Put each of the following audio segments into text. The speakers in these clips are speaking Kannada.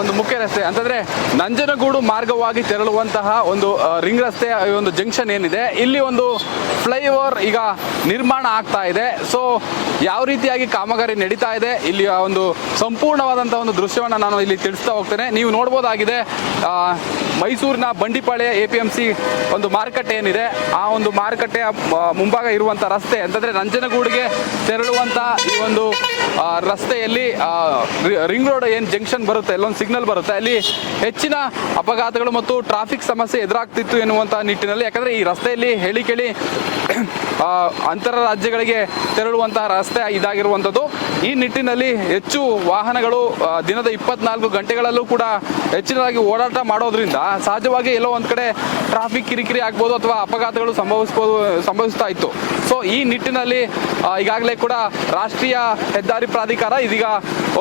ಒಂದು ಮುಖ್ಯ ರಸ್ತೆ. ಅಂತಂದ್ರೆ ನಂಜನಗೂಡು ಮಾರ್ಗವಾಗಿ ತೆರಳುವಂತಹ ಒಂದು ರಿಂಗ್ ರಸ್ತೆ ಒಂದು ಜಂಕ್ಷನ್ ಏನಿದೆ, ಇಲ್ಲಿ ಒಂದು ಫ್ಲೈಓವರ್ ಈಗ ನಿರ್ಮಾಣ ಆಗ್ತಾ ಇದೆ. ಸೊ ಯಾವ ರೀತಿಯಾಗಿ ಕಾಮಗಾರಿ ನಡೀತಾ ಇದೆ, ಇಲ್ಲಿ ಒಂದು ಸಂಪೂರ್ಣವಾದಂತಹ ಒಂದು ದೃಶ್ಯವನ್ನು ನಾನು ಇಲ್ಲಿ ತಿಳಿಸ್ತಾ ಹೋಗ್ತೇನೆ. ನೀವು ನೋಡ್ಬೋದಾಗಿದೆ ಮೈಸೂರಿನ Bandipalya A P M C ಒಂದು ಮಾರುಕಟ್ಟೆ ಏನಿದೆ, ಆ ಒಂದು ಮಾರುಕಟ್ಟೆಯ ಮುಂಭಾಗ ಇರುವಂತಹ ರಸ್ತೆ. ಅಂತಂದ್ರೆ ನಂಜನಗೂಡಿಗೆ ತೆರಳುವಂತಹ ಈ ಒಂದು ರಸ್ತೆಯಲ್ಲಿ ರಿಂಗ್ ರೋಡ್ ಏನ್ ಜಂಕ್ಷನ್ ಬರುತ್ತೆ ಅಲ್ಲೊಂದು ಸಿಗ್ನಲ್ ಬರುತ್ತೆ. ಅಲ್ಲಿ ಹೆಚ್ಚಿನ ಅಪಘಾತಗಳು ಮತ್ತು ಟ್ರಾಫಿಕ್ ಸಮಸ್ಯೆ ಎದುರಾಗ್ತಿತ್ತು ಎನ್ನುವಂತಹ ನಿಟ್ಟಿನಲ್ಲಿ. ಯಾಕಂದ್ರೆ ಈ ರಸ್ತೆಯಲ್ಲಿ ಹೇಳಿ ಕೇಳಿ ಅಂತರ ರಾಜ್ಯಗಳಿಗೆ ತೆರಳುವಂತಹ ರಸ್ತೆ ಇದಾಗಿರುವಂಥದ್ದು. ಈ ನಿಟ್ಟಿನಲ್ಲಿ ಹೆಚ್ಚು ವಾಹನಗಳು ದಿನದ ಇಪ್ಪತ್ನಾಲ್ಕು ಗಂಟೆಗಳಲ್ಲೂ ಕೂಡ ಹೆಚ್ಚಿನದಾಗಿ ಓಡಾಟ ಮಾಡೋದ್ರಿಂದ ಸಹಜವಾಗಿ ಎಲ್ಲೋ ಒಂದ್ ಕಡೆ ಟ್ರಾಫಿಕ್ ಕಿರಿಕಿರಿ ಆಗ್ಬೋದು ಅಥವಾ ಅಪಘಾತಗಳು ಸಂಭವಿಸ್ಬೋದು, ಸಂಭವಿಸ್ತಾ ಇತ್ತು. ಸೊ ಈ ನಿಟ್ಟಿನಲ್ಲಿ ಈಗಾಗಲೇ ಕೂಡ ರಾಷ್ಟ್ರೀಯ ಹೆದ್ದಾರಿ ಪ್ರಾಧಿಕಾರ ಇದೀಗ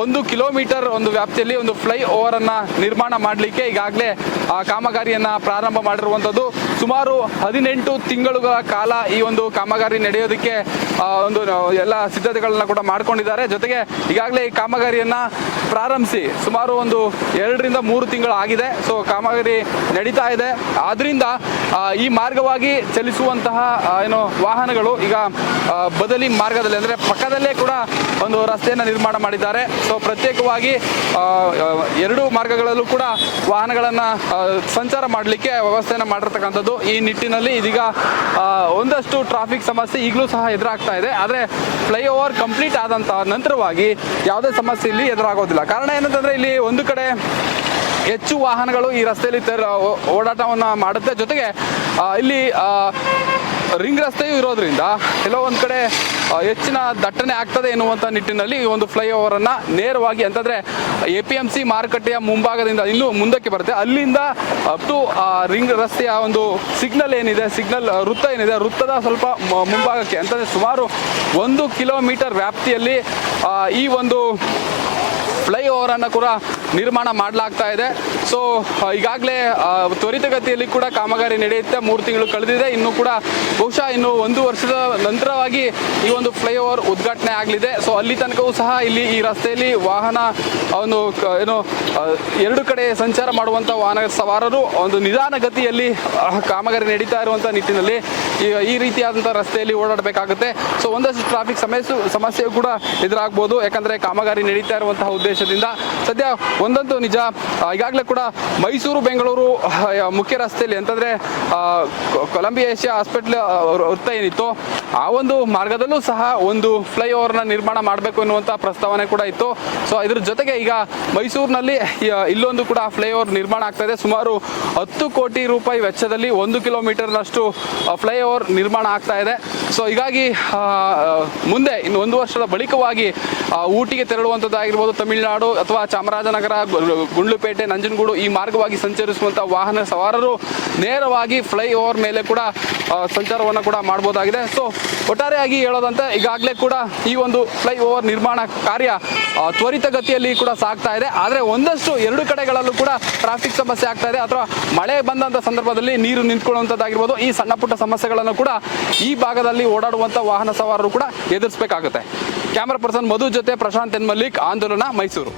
ಒಂದು ಕಿಲೋಮೀಟರ್ ಒಂದು ವ್ಯಾಪ್ತಿಯಲ್ಲಿ ಒಂದು ಫ್ಲೈ ಓವರ್ ಅನ್ನ ನಿರ್ಮಾಣ ಮಾಡಲಿಕ್ಕೆ ಈಗಾಗಲೇ ಕಾಮಗಾರಿಯನ್ನ ಪ್ರಾರಂಭ ಮಾಡಿರುವಂಥದ್ದು. ಸುಮಾರು ಹದಿನೆಂಟು ತಿಂಗಳುಗಳ ಕಾಲ ಈ ಒಂದು ಕಾಮಗಾರಿ ನಡೆಯೋದಕ್ಕೆ ಒಂದು ಎಲ್ಲ ಸಿದ್ಧತೆಗಳನ್ನ ಕೂಡ ಮಾಡ್ಕೊಂಡಿದ್ದಾರೆ. ಜೊತೆಗೆ ಈಗಾಗಲೇ ಈ ಕಾಮಗಾರಿಯನ್ನ ಪ್ರಾರಂಭಿಸಿ ಸುಮಾರು ಒಂದು ಎರಡರಿಂದ ಮೂರು ತಿಂಗಳು ಆಗಿದೆ. ಸೊ ಕಾಮಗಾರಿ ನಡೀತಾ ಇದೆ. ಆದ್ರಿಂದ ಈ ಮಾರ್ಗವಾಗಿ ಚಲಿಸುವಂತಹ ಏನು ವಾಹನಗಳು ಈಗ ಬದಲಿ ಮಾರ್ಗದಲ್ಲಿ ಅಂದ್ರೆ ಪಕ್ಕದಲ್ಲೇ ಕೂಡ ಒಂದು ರಸ್ತೆಯನ್ನು ನಿರ್ಮಾಣ ಮಾಡಿದ್ದಾರೆ. ಸೊ ಪ್ರತ್ಯೇಕವಾಗಿ ಎರಡು ಮಾರ್ಗಗಳಲ್ಲೂ ಕೂಡ ವಾಹನಗಳನ್ನು ಸಂಚಾರ ಮಾಡಲಿಕ್ಕೆ ವ್ಯವಸ್ಥೆಯನ್ನು ಮಾಡಿರ್ತಕ್ಕಂಥದ್ದು ಈ ನಿಟ್ಟಿನಲ್ಲಿ. ಇದೀಗ ಒಂದಷ್ಟು ಟ್ರಾಫಿಕ್ ಸಮಸ್ಯೆ ಈಗಲೂ ಸಹ ಎದುರಾಗ್ತಾ ಇದೆ. ಆದರೆ ಫ್ಲೈಓವರ್ ಕಂಪ್ಲೀಟ್ ಆದಂತಹ ನಂತರವಾಗಿ ಯಾವುದೇ ಸಮಸ್ಯೆ ಇಲ್ಲಿ ಎದುರಾಗೋದಿಲ್ಲ. ಕಾರಣ ಏನಂತಂದ್ರೆ ಇಲ್ಲಿ ಒಂದು ಕಡೆ ಹೆಚ್ಚು ವಾಹನಗಳು ಈ ರಸ್ತೆಯಲ್ಲಿ ಓಡಾಟವನ್ನ ಮಾಡುತ್ತೆ. ಜೊತೆಗೆ ಇಲ್ಲಿ ರಿಂಗ್ ರಸ್ತೆಯೂ ಇರೋದ್ರಿಂದ ಎಲ್ಲೋ ಒಂದು ಕಡೆ ಹೆಚ್ಚಿನ ದಟ್ಟಣೆ ಆಗ್ತದೆ ಎನ್ನುವಂಥ ನಿಟ್ಟಿನಲ್ಲಿ ಈ ಒಂದು ಫ್ಲೈ ಅನ್ನ ನೇರವಾಗಿ ಅಂತಂದ್ರೆ, ಎ ಪಿ ಎಂ ಸಿ ಮಾರುಕಟ್ಟೆಯ ಮುಂಭಾಗದಿಂದ ಇನ್ನೂ ಮುಂದಕ್ಕೆ ಬರುತ್ತೆ. ಅಲ್ಲಿಂದ ಅಪ್ ಟು ರಿಂಗ್ ರಸ್ತೆಯ ಒಂದು ಸಿಗ್ನಲ್ ಏನಿದೆ ಸಿಗ್ನಲ್ ವೃತ್ತ ಏನಿದೆ, ವೃತ್ತದ ಸ್ವಲ್ಪ ಮುಂಭಾಗಕ್ಕೆ, ಅಂತಂದ್ರೆ ಸುಮಾರು ಒಂದು ಕಿಲೋಮೀಟರ್ ವ್ಯಾಪ್ತಿಯಲ್ಲಿ ಈ ಒಂದು ಫ್ಲೈಓವರ್ ಅನ್ನು ಕೂಡ ನಿರ್ಮಾಣ ಮಾಡಲಾಗ್ತಾ ಇದೆ. ಸೊ ಈಗಾಗಲೇ ತ್ವರಿತಗತಿಯಲ್ಲಿ ಕೂಡ ಕಾಮಗಾರಿ ನಡೆಯುತ್ತೆ. ಮೂರು ತಿಂಗಳು ಕಳೆದಿದೆ. ಇನ್ನು ಕೂಡ ಬಹುಶಃ ಇನ್ನು ಒಂದು ವರ್ಷದ ನಂತರವಾಗಿ ಈ ಒಂದು ಫ್ಲೈ ಓವರ್ ಉದ್ಘಾಟನೆ ಆಗಲಿದೆ. ಸೊ ಅಲ್ಲಿ ತನಕವೂ ಸಹ ಇಲ್ಲಿ ಈ ರಸ್ತೆಯಲ್ಲಿ ವಾಹನ ಒಂದು ಏನು ಎರಡು ಕಡೆ ಸಂಚಾರ ಮಾಡುವಂಥ ವಾಹನ ಸವಾರರು ಒಂದು ನಿಧಾನ ಗತಿಯಲ್ಲಿ ಕಾಮಗಾರಿ ನಡೀತಾ ಇರುವಂಥ ನಿಟ್ಟಿನಲ್ಲಿ ಈ ರೀತಿಯಾದಂಥ ರಸ್ತೆಯಲ್ಲಿ ಓಡಾಡಬೇಕಾಗುತ್ತೆ. ಸೊ ಒಂದಷ್ಟು ಟ್ರಾಫಿಕ್ ಸಮಸ್ಯೆ, ಸಮಸ್ಯೆಯು ಕೂಡ ಎದುರಾಗ್ಬೋದು. ಯಾಕಂದ್ರೆ ಕಾಮಗಾರಿ ನಡೀತಾ ಇರುವಂತಹ ಉದ್ದೇಶದಿಂದ ಸದ್ಯ ಒಂದಂತೂ ನಿಜ ಈಗಾಗಲೇ ಕೂಡ ಮೈಸೂರು, ಬೆಂಗಳೂರು ಮುಖ್ಯ ರಸ್ತೆಯಲ್ಲಿ ಅಂತಂದ್ರೆ ಕೊಲಂಬಿಯಾ ಏಷ್ಯಾ ಹಾಸ್ಪಿಟ್ಲ್ ವೃತ್ತ ಏನಿತ್ತು ಆ ಒಂದು ಮಾರ್ಗದಲ್ಲೂ ಸಹ ಒಂದು ಫ್ಲೈಓವರ್ನ ನಿರ್ಮಾಣ ಮಾಡಬೇಕು ಎನ್ನುವಂಥ ಪ್ರಸ್ತಾವನೆ ಕೂಡ ಇತ್ತು. ಸೊ ಇದ್ರ ಜೊತೆಗೆ ಈಗ ಮೈಸೂರಿನಲ್ಲಿ ಇಲ್ಲೊಂದು ಕೂಡ ಫ್ಲೈಓವರ್ ನಿರ್ಮಾಣ ಆಗ್ತಾ ಇದೆ. ಸುಮಾರು ಹತ್ತು ಕೋಟಿ ರೂಪಾಯಿ ವೆಚ್ಚದಲ್ಲಿ ಒಂದು ಕಿಲೋಮೀಟರ್ನಷ್ಟು ಫ್ಲೈಓವರ್ ನಿರ್ಮಾಣ ಆಗ್ತಾ ಇದೆ. ಸೊ ಹೀಗಾಗಿ ಮುಂದೆ ಇನ್ನು ಒಂದು ವರ್ಷದ ಬಳಿಕವಾಗಿ ಊಟಿಗೆ ತೆರಳುವಂಥದ್ದಾಗಿರ್ಬೋದು, ತಮಿಳುನಾಡು ಅಥವಾ ಚಾಮರಾಜನಗರ ಗುಂಡ್ಲುಪೇಟೆ, ನಂಜನಗೂಡು ಈ ಮಾರ್ಗವಾಗಿ ಸಂಚರಿಸುವಂಥ ವಾಹನ ಸವಾರರು ನೇರವಾಗಿ ಫ್ಲೈ ಓವರ್ ಮೇಲೆ ಕೂಡ ಸಂಚಾರವನ್ನು ಕೂಡ ಮಾಡ್ಬೋದಾಗಿದೆ. ಸೊ ಒಟ್ಟಾರೆಯಾಗಿ ಹೇಳೋದಂತೆ ಈಗಾಗಲೇ ಕೂಡ ಈ ಒಂದು ಫ್ಲೈ ಓವರ್ ನಿರ್ಮಾಣ ಕಾರ್ಯ ತ್ವರಿತಗತಿಯಲ್ಲಿ ಕೂಡ ಸಾಗ್ತಾ ಇದೆ. ಆದರೆ ಒಂದಷ್ಟು ಎರಡು ಕಡೆಗಳಲ್ಲೂ ಕೂಡ ಟ್ರಾಫಿಕ್ ಸಮಸ್ಯೆ ಆಗ್ತಾ ಇದೆ. ಅಥವಾ ಮಳೆ ಬಂದಂಥ ಸಂದರ್ಭದಲ್ಲಿ ನೀರು ನಿಂತ್ಕೊಳ್ಳುವಂಥದ್ದಾಗಿರ್ಬೋದು ಈ ಸಣ್ಣ ಪುಟ್ಟ ಸಮಸ್ಯೆಗಳನ್ನು ಕೂಡ ಈ ಭಾಗದಲ್ಲಿ ಓಡಾಡುವಂಥ ವಾಹನ ಸವಾರರು ಕೂಡ ಎದುರಿಸಬೇಕಾಗುತ್ತೆ. ಕ್ಯಾಮರಾ ಪರ್ಸನ್ ಮಧು ಜೊತೆ ಪ್ರಶಾಂತ್ ಎನ್ ಮಲ್ಲಿಕ್, ಆಂದೋಲನ ಮೈಸೂರು.